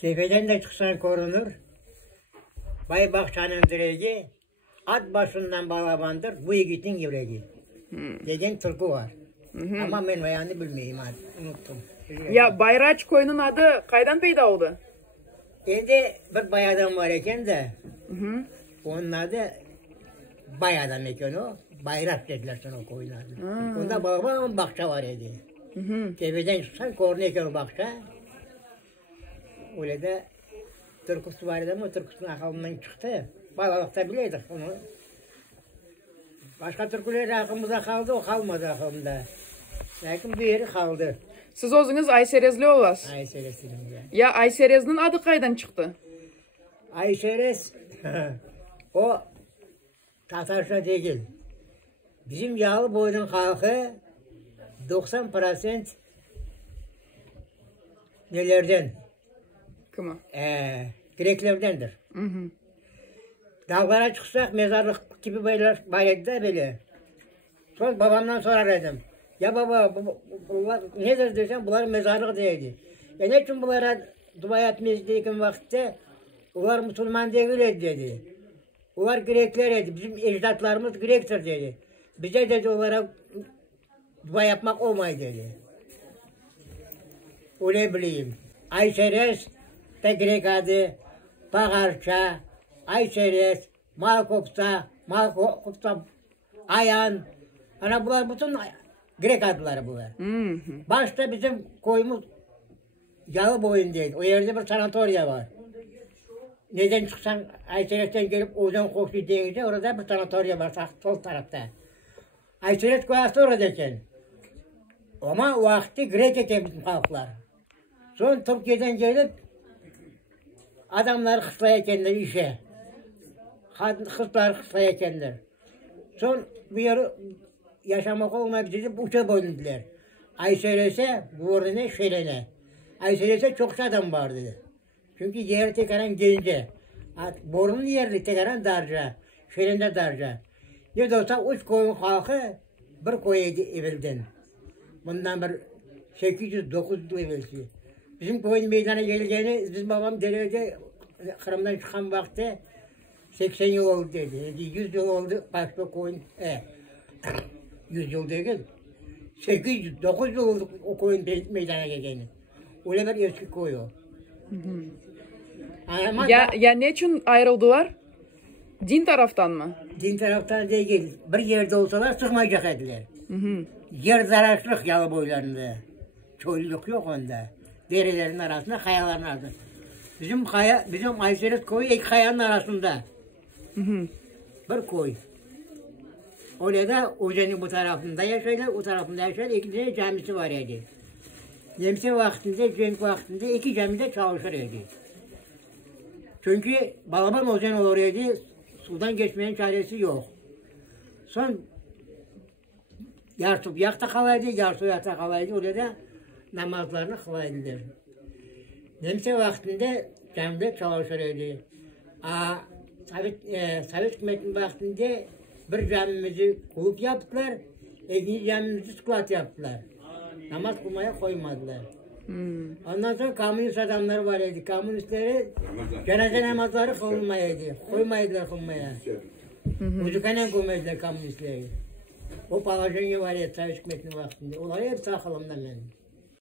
Tepeden de çıksan korunur. Bay Bahçanın direği, at başından balabandır, bu yiğitin yüreği. Degen türkü var. Ama ben bayanı bilmeyeyim hadi, unuttum. Ya Bayraç koyunun adı kaydan peyda oldu? Evde bir bay adam var eken de, onun adı bay adam eken o. Bayraç dediler sana o koyun adı. Onda babamın bahçe var idi. Tepeden çıksan korun eken o bahçe. Öyle de türküsü var idi ama türküsünün aklımdan çıktı. Balalıkta bileydik onu. Başka türküler aklımıza kaldı, o kalmadı aklımda. Lakin bir yeri kaldı. Siz özünüz Ayserezli olasınız. Ayseres'in ya. Ya Ayserez'nin adı kaydan çıktı? Ayseres, o Tatarca değil. Bizim yağlı boyunun halkı 90% nelerden? Kıma? Greklerdendir. Dağlara çıksak mezarlık gibi bayradı da böyle. Sonra babamdan sorardım. Ya baba bunlar nedir desem bunlar mezarlık değildi. Ya ne için bunlara dua etmeyiz dediğim vakitte bunlar Müslüman değil dedi. Bunlar Grekler dedi. Bizim ecdatlarımız Grektir dedi. Bize dedi onlara dua yapmak olmay dedi. Öyle bileyim. Ayseres de Grek adı, Pagarça, Ayseres, Malkopsa, Ayan. Ana bunlar bütün Grek adları bunlar. Başta bizim koyumuz Yalıboyun değil. O yerde bir sanatorya var. Neden çıksan Ayseres'ten gelip Ozan Koşu deyince orada bir sanatorya var sol tarafta. Ayseres koyası oradayken. Ama o vakti Grek eken bizim halklar. Son Türkiye'den gelip adamlar kıslaykenler işe. Kızlar kıslaykenler. Son bir yer yaşamak olmayıp dedim uça boyundular. Ayseres'e, Vuğur'una, Şelen'e. Ayseres'e çok adam vardı. Çünkü yer tekaran gelince. Borunun yeri tekaran darca. Şelen'de darca. Ne de olsa üç koyun halkı bir koyu evildin. Bundan bir 800-900 yıl evvelsi. Bizim koyun meydana geleceğini bizim babam derece Kırım'dan çıkan vakti 80 yıl oldu dedi. 100 yıl oldu başka koyun. 100 yıl değil. 800-900 yıl oldu o koyun meydana geleceğini. Öyle bir eski koyu o. Ya ne için ayrıldılar? Din taraftan mı? Din taraftan değil. Bir yerde olsalar sıkmayacak ediler. Yer zararsızlık yalı boylarında. Çoğulluk yok onda. Derelerin arasında, kayaların arasında. Bizim Ayseres koyu iki kayanın arasında. Bir koy. Orada Ozan'ın bu tarafında yaşarlar, o tarafında yaşarlar. İki tane camisi var idi. Nemse vaktinde, cenk vaktinde iki camide çalışır idi. Çünkü Balaban Ozan oraydı, sudan geçmeyen çaresi yok. Son yartıp yakta kalaydı, yartıp yakta kalaydı. Orada namazlarını kılaydılar. Nemse vaktinde camide çalışırdı. Sovet hükümetinin vaktinde bir camimizi kulüp yaptılar, ikinci camimizi sklat yaptılar. Namaz kılmaya koymadılar. Ondan sonra komünist adamlar var idi. Komünistleri cenaze namazları kılmaydı. Koymaydılar kılmaya. Müzikayla koymaydılar komünistleri. O Palajonya var ya Sovet hükümetinin vaktinde. Onları hep sağ kalımdan benim.